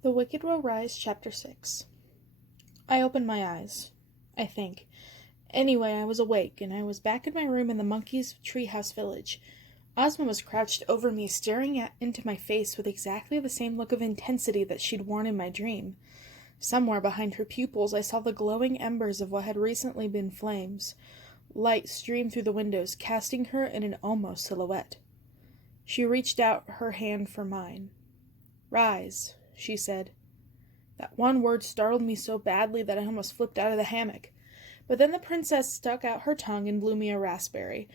The Wicked Will Rise, Chapter 6. I opened my eyes. I think. Anyway, I was awake, and I was back in my room in the Monkey's Treehouse Village. Ozma was crouched over me, staring into my face with exactly the same look of intensity that she'd worn in my dream. Somewhere behind her pupils, I saw the glowing embers of what had recently been flames. Light streamed through the windows, casting her in an almost silhouette. She reached out her hand for mine. "Rise," she said. That one word startled me so badly that I almost flipped out of the hammock. But then the princess stuck out her tongue and blew me a raspberry,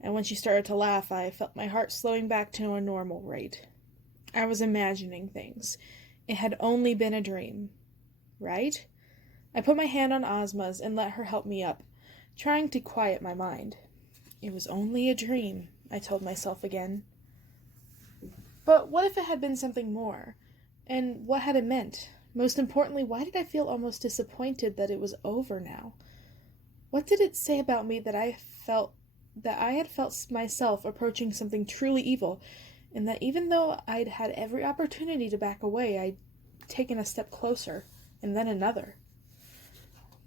and when she started to laugh, I felt my heart slowing back to a normal rate. I was imagining things. It had only been a dream. Right? I put my hand on Ozma's and let her help me up, trying to quiet my mind. It was only a dream, I told myself again. But what if it had been something more? And what had it meant? Most importantly, why did I feel almost disappointed that it was over now? What did it say about me that I had felt myself approaching something truly evil, and that even though I'd had every opportunity to back away, I'd taken a step closer, and then another?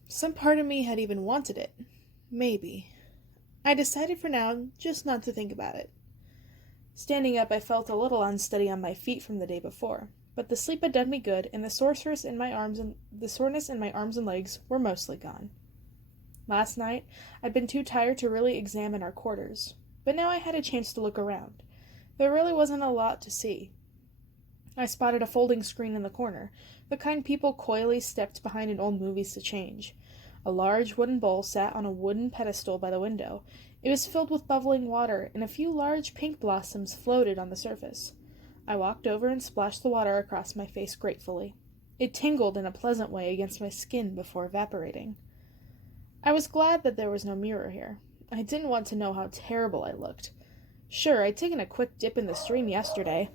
Some part of me had even wanted it. Maybe. I decided for now just not to think about it. Standing up, I felt a little unsteady on my feet from the day before, but the sleep had done me good, and the soreness in my arms and legs were mostly gone. Last night, I'd been too tired to really examine our quarters, but now I had a chance to look around. There really wasn't a lot to see. I spotted a folding screen in the corner, the kind people coyly stepped behind in old movies to change. A large wooden bowl sat on a wooden pedestal by the window. It was filled with bubbling water, and a few large pink blossoms floated on the surface. I walked over and splashed the water across my face gratefully. It tingled in a pleasant way against my skin before evaporating. I was glad that there was no mirror here. I didn't want to know how terrible I looked. Sure, I'd taken a quick dip in the stream yesterday,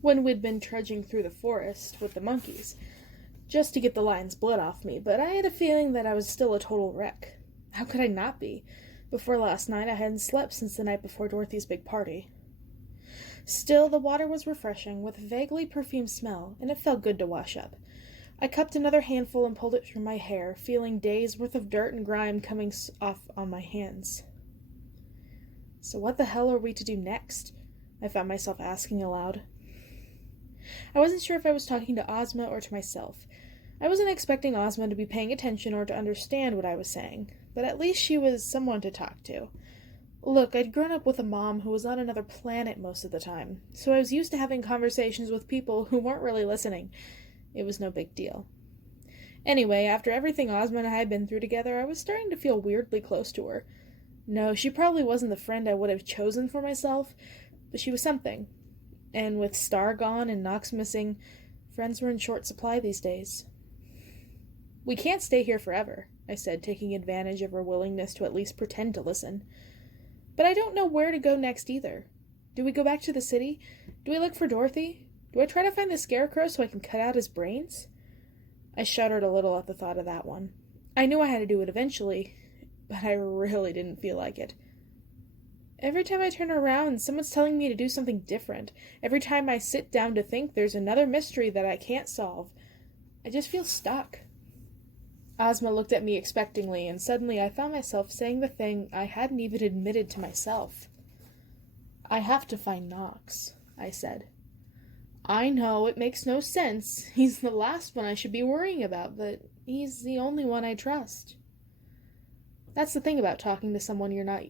when we'd been trudging through the forest with the monkeys, just to get the lion's blood off me, but I had a feeling that I was still a total wreck. How could I not be? Before last night, I hadn't slept since the night before Dorothy's big party. Still, the water was refreshing, with a vaguely perfumed smell, and it felt good to wash up. I cupped another handful and pulled it through my hair, feeling days' worth of dirt and grime coming off on my hands. So what the hell are we to do next? I found myself asking aloud. I wasn't sure if I was talking to Ozma or to myself. I wasn't expecting Ozma to be paying attention or to understand what I was saying, but at least she was someone to talk to. Look, I'd grown up with a mom who was on another planet most of the time, so I was used to having conversations with people who weren't really listening. It was no big deal. Anyway, after everything Ozma and I had been through together, I was starting to feel weirdly close to her. No, she probably wasn't the friend I would have chosen for myself, but she was something. And with Star gone and Nox missing, friends were in short supply these days. "We can't stay here forever," I said, taking advantage of her willingness to at least pretend to listen. "But I don't know where to go next either. Do we go back to the city? Do we look for Dorothy? Do I try to find the Scarecrow so I can cut out his brains?" I shuddered a little at the thought of that one. I knew I had to do it eventually, but I really didn't feel like it. Every time I turn around, someone's telling me to do something different. Every time I sit down to think, there's another mystery that I can't solve. I just feel stuck. Ozma looked at me expectingly, and suddenly I found myself saying the thing I hadn't even admitted to myself. "I have to find Nox," I said. "I know, it makes no sense. He's the last one I should be worrying about, but he's the only one I trust." That's the thing about talking to someone you're not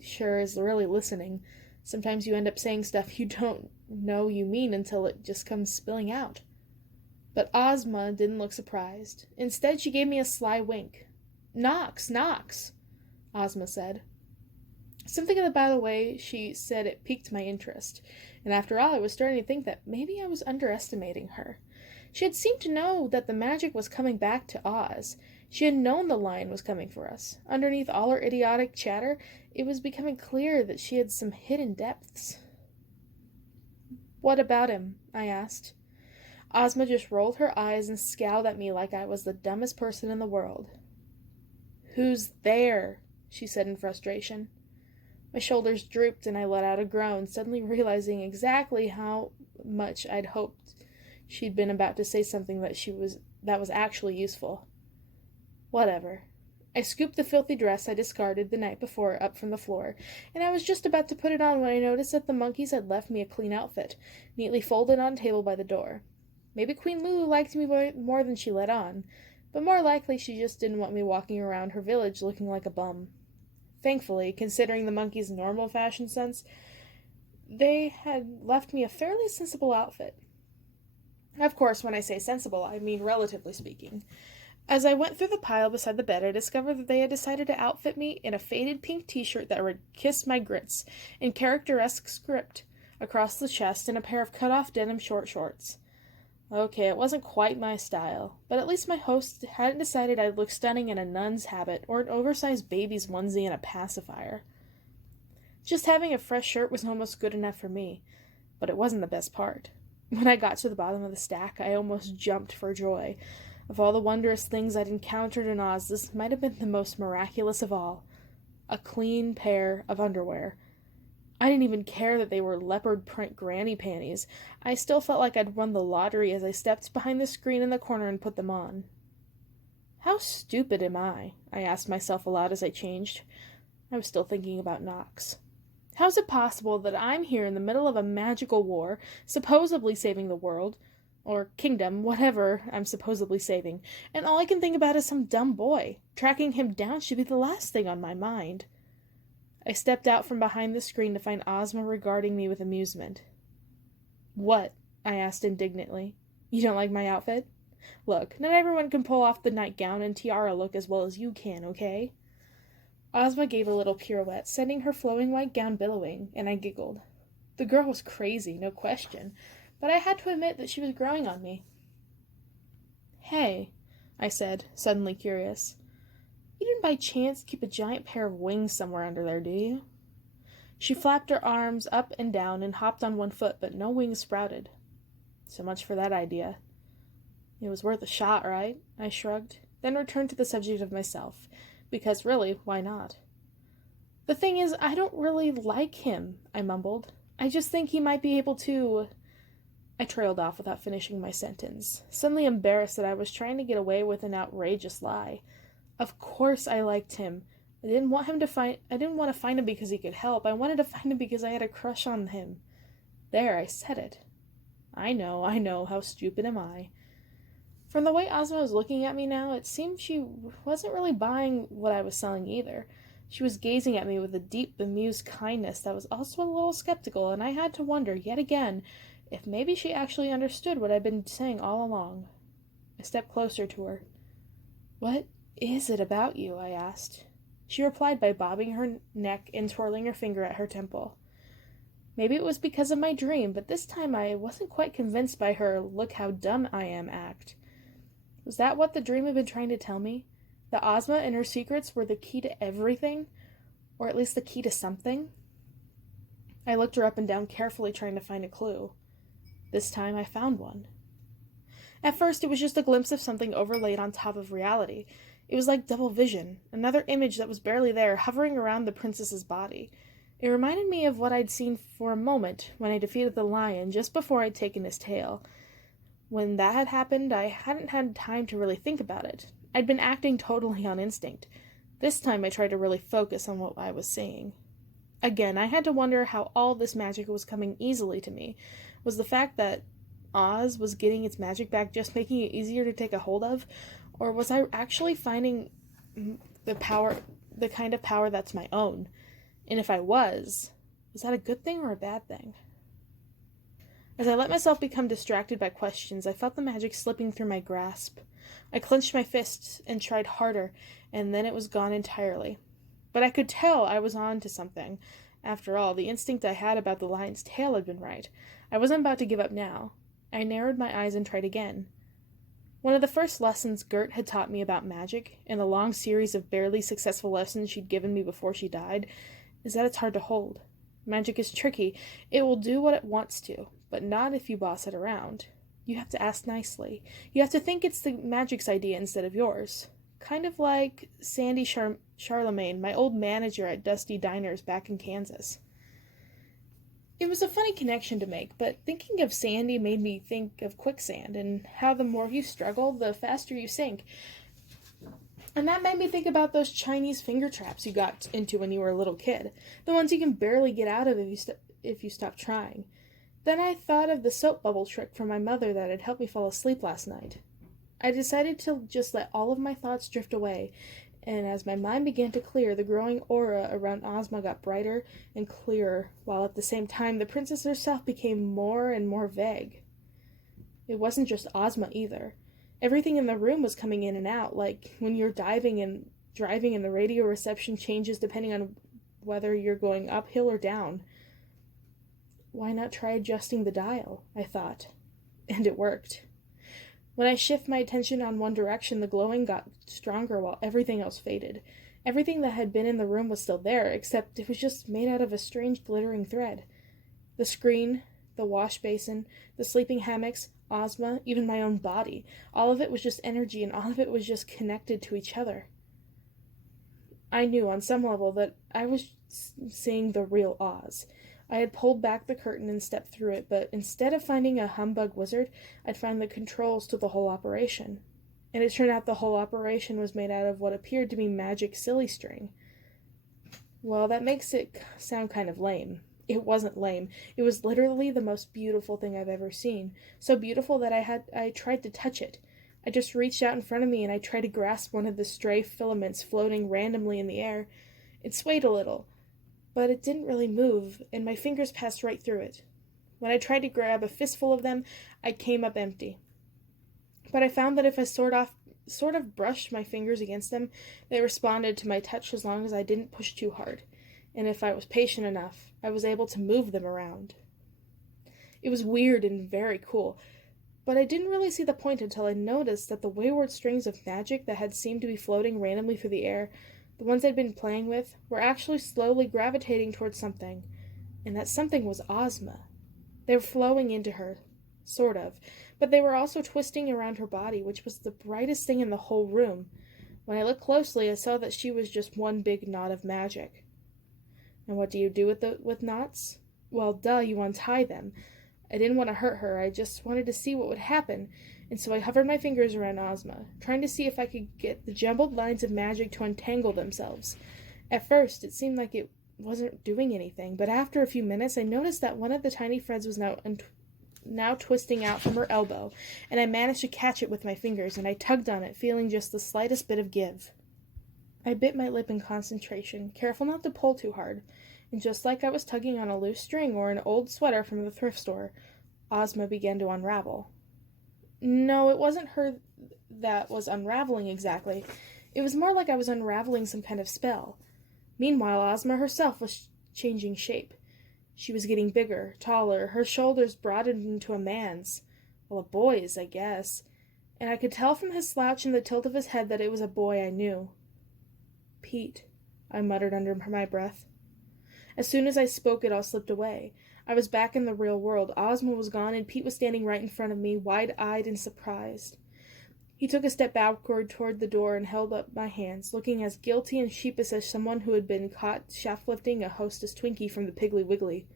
sure is really listening. Sometimes you end up saying stuff you don't know you mean until it just comes spilling out. But Ozma didn't look surprised. Instead, she gave me a sly wink. "Nox, Nox," Ozma said. Something about the way she said it piqued my interest, and after all, I was starting to think that maybe I was underestimating her. She had seemed to know that the magic was coming back to Oz. She had known the lion was coming for us. Underneath all her idiotic chatter, it was becoming clear that she had some hidden depths. "What about him?" I asked. Ozma just rolled her eyes and scowled at me like I was the dumbest person in the world. "Who's there?" she said in frustration. My shoulders drooped and I let out a groan, suddenly realizing exactly how much I'd hoped She'd been about to say something that was actually useful. Whatever. I scooped the filthy dress I discarded the night before up from the floor, and I was just about to put it on when I noticed that the monkeys had left me a clean outfit, neatly folded on a table by the door. Maybe Queen Lulu liked me more than she let on, but more likely she just didn't want me walking around her village looking like a bum. Thankfully, considering the monkeys' normal fashion sense, they had left me a fairly sensible outfit. Of course, when I say sensible, I mean relatively speaking. As I went through the pile beside the bed, I discovered that they had decided to outfit me in a faded pink t-shirt that would kiss my grits, in characteresque script, across the chest, and a pair of cut-off denim short shorts. Okay, it wasn't quite my style, but at least my host hadn't decided I'd look stunning in a nun's habit or an oversized baby's onesie and a pacifier. Just having a fresh shirt was almost good enough for me, but it wasn't the best part. When I got to the bottom of the stack, I almost jumped for joy. Of all the wondrous things I'd encountered in Oz, this might have been the most miraculous of all. A clean pair of underwear. I didn't even care that they were leopard print granny panties. I still felt like I'd won the lottery as I stepped behind the screen in the corner and put them on. How stupid am I asked myself aloud as I changed. I was still thinking about Nox. How is it possible that I'm here in the middle of a magical war, supposedly saving the world, or kingdom, whatever I'm supposedly saving, and all I can think about is some dumb boy? Tracking him down should be the last thing on my mind. I stepped out from behind the screen to find Ozma regarding me with amusement. "What?" I asked indignantly. "You don't like my outfit? Look, not everyone can pull off the nightgown and tiara look as well as you can, okay?" Ozma gave a little pirouette, sending her flowing white gown billowing, and I giggled. The girl was crazy, no question, but I had to admit that she was growing on me. "Hey," I said, suddenly curious. "You didn't by chance keep a giant pair of wings somewhere under there, do you?" She flapped her arms up and down and hopped on one foot, but no wings sprouted. So much for that idea. It was worth a shot, right? I shrugged, then returned to the subject of myself, because really, why not? "The thing is, I don't really like him," I mumbled. "I just think he might be able to—" I trailed off without finishing my sentence, suddenly embarrassed that I was trying to get away with an outrageous lie. Of course I liked him. I didn't want to find him because he could help. I wanted to find him because I had a crush on him. There, I said it. I know, how stupid am I? From the way Ozma was looking at me now, it seemed she wasn't really buying what I was selling either. She was gazing at me with a deep, bemused kindness that was also a little skeptical, and I had to wonder, yet again, if maybe she actually understood what I'd been saying all along. I stepped closer to her. "What is it about you?" I asked. She replied by bobbing her neck and twirling her finger at her temple. Maybe it was because of my dream, but this time I wasn't quite convinced by her "look how dumb I am" act. Was that what the dream had been trying to tell me? That Ozma and her secrets were the key to everything? Or at least the key to something? I looked her up and down carefully, trying to find a clue. This time I found one. At first it was just a glimpse of something overlaid on top of reality. It was like double vision, another image that was barely there, hovering around the princess's body. It reminded me of what I'd seen for a moment when I defeated the lion just before I'd taken his tail. When that had happened, I hadn't had time to really think about it. I'd been acting totally on instinct. This time I tried to really focus on what I was seeing. Again, I had to wonder how all this magic was coming easily to me. Was the fact that Oz was getting its magic back just making it easier to take a hold of? Or was I actually finding the kind of power that's my own? And if I was that a good thing or a bad thing? As I let myself become distracted by questions, I felt the magic slipping through my grasp. I clenched my fists and tried harder, and then it was gone entirely. But I could tell I was on to something. After all, the instinct I had about the lion's tail had been right. I wasn't about to give up now. I narrowed my eyes and tried again. One of the first lessons Gert had taught me about magic, in the long series of barely successful lessons she'd given me before she died, is that it's hard to hold. Magic is tricky. It will do what it wants to, but not if you boss it around. You have to ask nicely. You have to think it's the magic's idea instead of yours. Kind of like Sandy Charlemagne, my old manager at Dusty Diners back in Kansas. It was a funny connection to make, but thinking of Sandy made me think of quicksand and how the more you struggle, the faster you sink. And that made me think about those Chinese finger traps you got into when you were a little kid, the ones you can barely get out of if you stop trying. Then I thought of the soap bubble trick from my mother that had helped me fall asleep last night. I decided to just let all of my thoughts drift away, and as my mind began to clear, the growing aura around Ozma got brighter and clearer, while at the same time the princess herself became more and more vague. It wasn't just Ozma either. Everything in the room was coming in and out, like when you're diving and driving and the radio reception changes depending on whether you're going uphill or down. Why not try adjusting the dial, I thought. And it worked. When I shift my attention on one direction, the glowing got stronger while everything else faded. Everything that had been in the room was still there, except it was just made out of a strange glittering thread. The screen, the wash basin, the sleeping hammocks, Ozma, even my own body. All of it was just energy, and all of it was just connected to each other. I knew on some level that I was seeing the real Oz. I had pulled back the curtain and stepped through it, but instead of finding a humbug wizard, I'd found the controls to the whole operation. And it turned out the whole operation was made out of what appeared to be magic silly string. Well, that makes it sound kind of lame. It wasn't lame. It was literally the most beautiful thing I've ever seen. So beautiful that I tried to touch it. I just reached out in front of me and I tried to grasp one of the stray filaments floating randomly in the air. It swayed a little, but it didn't really move, and my fingers passed right through it. When I tried to grab a fistful of them, I came up empty. But I found that if I sort of brushed my fingers against them, they responded to my touch as long as I didn't push too hard. And if I was patient enough, I was able to move them around. It was weird and very cool, but I didn't really see the point until I noticed that the wayward strings of magic that had seemed to be floating randomly through the air, the ones I'd been playing with, were actually slowly gravitating towards something, and that something was Ozma. They were flowing into her, sort of, but they were also twisting around her body, which was the brightest thing in the whole room. When I looked closely, I saw that she was just one big knot of magic. And what do you do with knots? Well, duh, you untie them. I didn't want to hurt her, I just wanted to see what would happen, and so I hovered my fingers around Ozma, trying to see if I could get the jumbled lines of magic to untangle themselves. At first, it seemed like it wasn't doing anything, but after a few minutes, I noticed that one of the tiny threads was now twisting out from her elbow, and I managed to catch it with my fingers, and I tugged on it, feeling just the slightest bit of give. I bit my lip in concentration, careful not to pull too hard, and just like I was tugging on a loose string or an old sweater from the thrift store, Ozma began to unravel. No, it wasn't her that was unraveling exactly. It was more like I was unraveling some kind of spell. Meanwhile, Ozma herself was changing shape. She was getting bigger, taller, her shoulders broadened into a man's. Well, a boy's, I guess. And I could tell from his slouch and the tilt of his head that it was a boy I knew. Pete, I muttered under my breath. As soon as I spoke, it all slipped away. I was back in the real world. Ozma was gone, and Pete was standing right in front of me, wide-eyed and surprised. He took a step backward toward the door and held up my hands, looking as guilty and sheepish as someone who had been caught shoplifting a Hostess Twinkie from the Piggly Wiggly.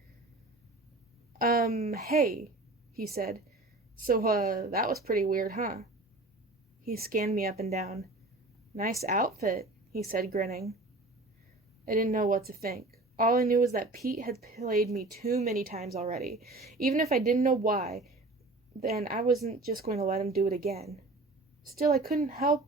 Hey, he said. So, that was pretty weird, huh? He scanned me up and down. Nice outfit, he said, grinning. I didn't know what to think. All I knew was that Pete had played me too many times already. Even if I didn't know why, then I wasn't just going to let him do it again. Still, I couldn't help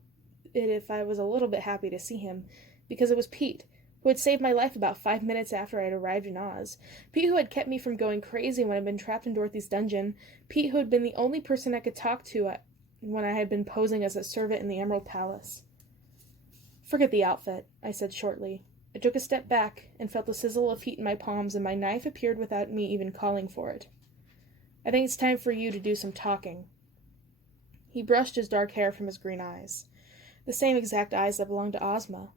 it if I was a little bit happy to see him, because it was Pete, who had saved my life about 5 minutes after I had arrived in Oz. Pete who had kept me from going crazy when I'd been trapped in Dorothy's dungeon. Pete who had been the only person I could talk to when I had been posing as a servant in the Emerald Palace. Forget the outfit, I said shortly. I took a step back and felt the sizzle of heat in my palms, and my knife appeared without me even calling for it. I think it's time for you to do some talking. He brushed his dark hair from his green eyes, the same exact eyes that belonged to Ozma.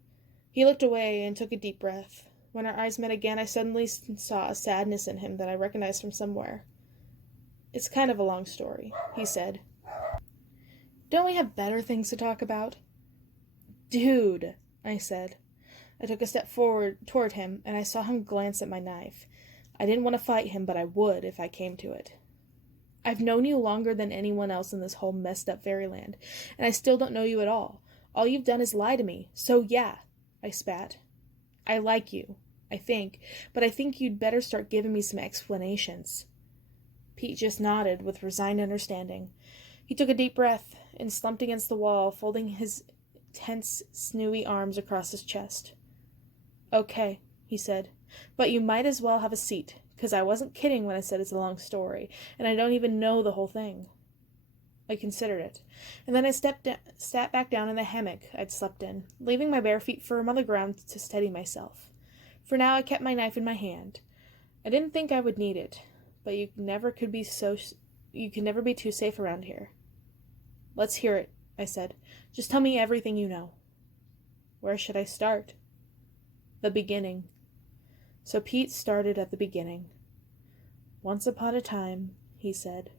He looked away and took a deep breath. When our eyes met again, I suddenly saw a sadness in him that I recognized from somewhere. It's kind of a long story, he said. Don't we have better things to talk about? Dude, I said. I took a step forward toward him, and I saw him glance at my knife. I didn't want to fight him, but I would if I came to it. I've known you longer than anyone else in this whole messed up fairyland, and I still don't know you at all. All you've done is lie to me. So yeah, I spat. I like you, I think, but I think you'd better start giving me some explanations. Pete just nodded with resigned understanding. He took a deep breath and slumped against the wall, folding his tense, sinewy arms across his chest. Okay, he said, but you might as well have a seat, 'cause I wasn't kidding when I said it's a long story, and I don't even know the whole thing. I considered it, and then I sat back down in the hammock I'd slept in, leaving my bare feet firm on the ground to steady myself. For now I kept my knife in my hand. I didn't think I would need it, but you can never be too safe around here. Let's hear it, I said. Just tell me everything you know. Where should I start? The beginning. So Pete started at the beginning. Once upon a time, he said,